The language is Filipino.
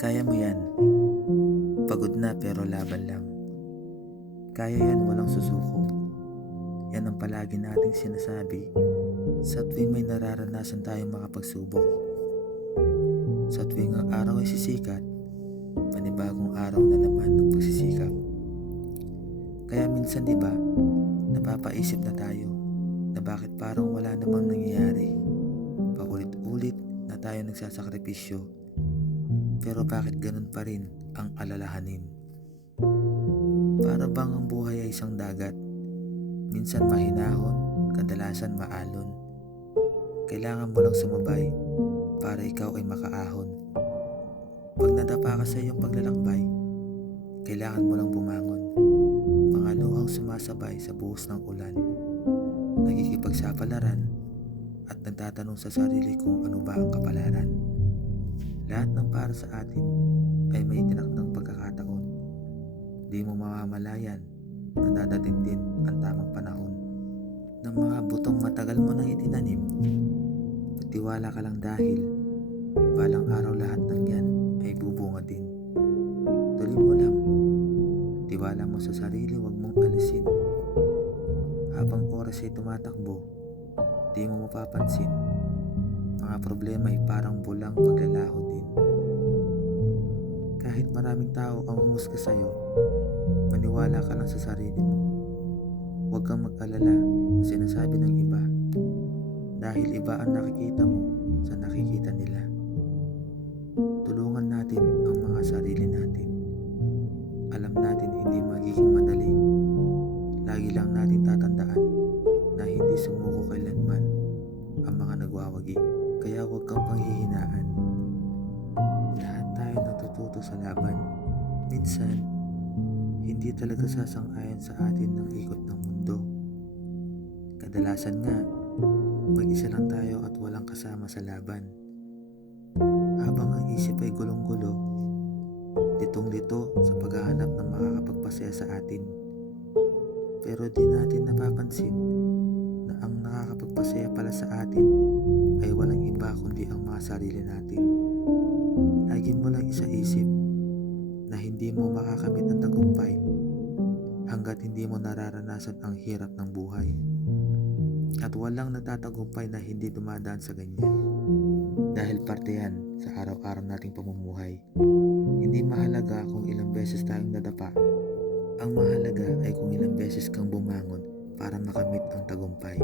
Kaya mo yan. Pagod na pero laban lang. Kaya yan walang susuko. Yan ang palagi nating sinasabi sa tuwing may nararanasan tayong makapagsubok. Sa tuwing ang araw ay sisikat, panibagong araw na naman ng pagsisikap. Kaya minsan di ba, napapaisip na tayo na bakit parang wala namang nangyayari. Paulit-ulit na tayo nagsasakripisyo, pero bakit ganun pa rin ang alalahanin? Para bang ang buhay ay isang dagat, minsan mahinahon, kadalasan maalon. Kailangan mo lang sumabay para ikaw ay makaahon. Pag nadapa ka sa iyong paglalakbay, kailangan mo lang bumangon. Mga luhang sumasabay sa buhos ng ulan, nagikipagsapalaran at nagtatanong sa sarili kung ano ba ang kapalaran. Lahat ng para sa atin ay may tinakdang pagkakataon. Di mo mamamalayan na dadating din ang tamang panahon ng mga butong matagal mo nang itinanim. Magtiwala ka lang dahil balang araw lahat ng yan ay bubunga din. Tuloy mo lang. Tiwala mo sa sarili, wag mong alisin. Habang oras ay tumatakbo, di mo mapapansin. Mga problema ay parang bulang maglalaho din. Kahit maraming tao ang humusga sa'yo, maniwala ka lang sa sarili mo. Huwag kang mag-alala sa sinasabi ng iba, dahil iba ang nakikita mo sa nakikita nila. Tulungan natin ang mga sarili natin. Alam natin hindi magiging madali. Lagi lang natin tatandaan na hindi sumuko kailanman ang mga nagwawagi. Kaya huwag kang panghihinaan. Lahat tayo natututo sa laban. Minsan, hindi talaga sasang-ayon sa atin ng ikot ng mundo. Kadalasan nga, mag-isa lang tayo at walang kasama sa laban. Habang ang isip ay gulong-gulo, litong-lito sa paghahanap ng makakapagpasaya sa atin. Pero di natin napapansin na ang nakakapagpasaya pala sa atin ay walang iba kundi ang mga sarili natin. Lagi mo lang isaisip na hindi mo makakamit ang tagumpay hanggat hindi mo nararanasan ang hirap ng buhay. At walang natatagumpay na hindi dumadaan sa ganyan, dahil parte yan sa araw-araw nating pamumuhay. Hindi mahalaga kung ilang beses tayong nadapa. Ang mahalaga ay kung ilang beses kang bumangon para makamit ang tagumpay.